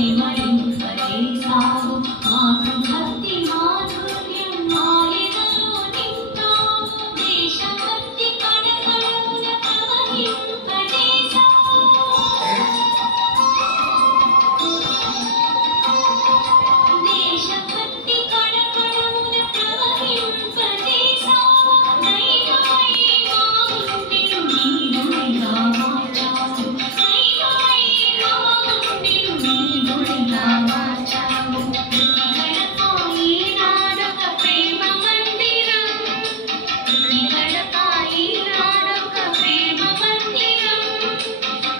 పరిమళింపజేశావు మాతృభక్తి మాధుర్యం మాయలో నింపావు దేశభక్తి కణకణమున ప్రవహింపజేశావు దేశభక్తి కణకణమున ప్రవహింపజేశావు దైవమై మా గుండెను నీవుడిగా మార్చావు దైవమై మా గుండెను నీవుడిగా మార్చావు గడప ఈనాడొక ప్రేమ మందిరం గడప ఈనాడొక ప్రేమ మందిరం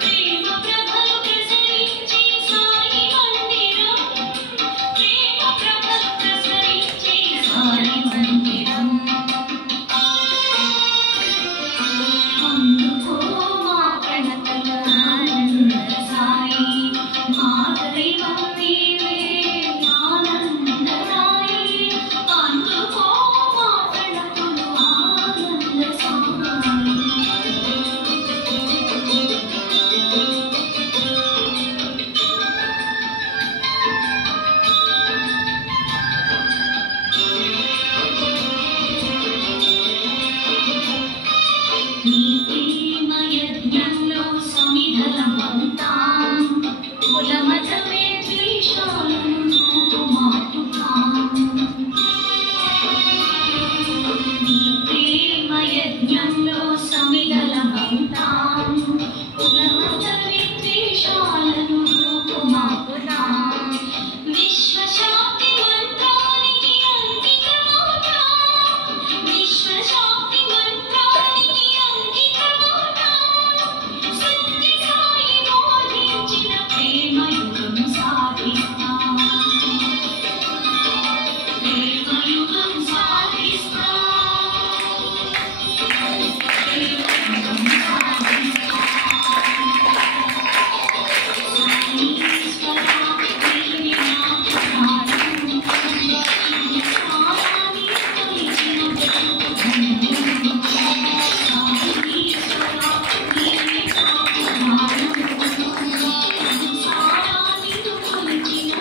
ప్రేమ ప్రభలు ప్రసరించే సాయి మందిరం ప్రేమ ప్రభలు ప్రసరించే సాయి మందిరం అందుకో మా ప్రణతుల ఆనంద సాయి మా దైవం నీవే ఆనందరాయి అందుకో మా ప్రణతుల ఆనంద సాయి నీ ప్రేమ యజ్ఞంలో సమిధలమవుతాం కులమతమే ద్వేషాలను రూపుమాపుతాం నీ ప్రేమ యజ్ఞంలో సమిధలమవుతాం కులమతమే ద్వేషాలను రూపుమాపుతాం విశ్వశాంతి మంత్రానికి అంకితమవుతాం విశ్వశాంతి మంత్రానికి అంకితమవుతాం సత్య సాయి బోధించిన ప్రేమయుగం సాగిస్తాం ప్రేమయుగం సాగిస్తాం ప్రేమయుగం సాగిస్తాం సాయీశ్వరా నీవే మాకు ప్రాణం సారాన్ని కొలిచిన సాయీశ్వరా నీవే మాకు ప్రాణం సారాన్ని కొలిచిన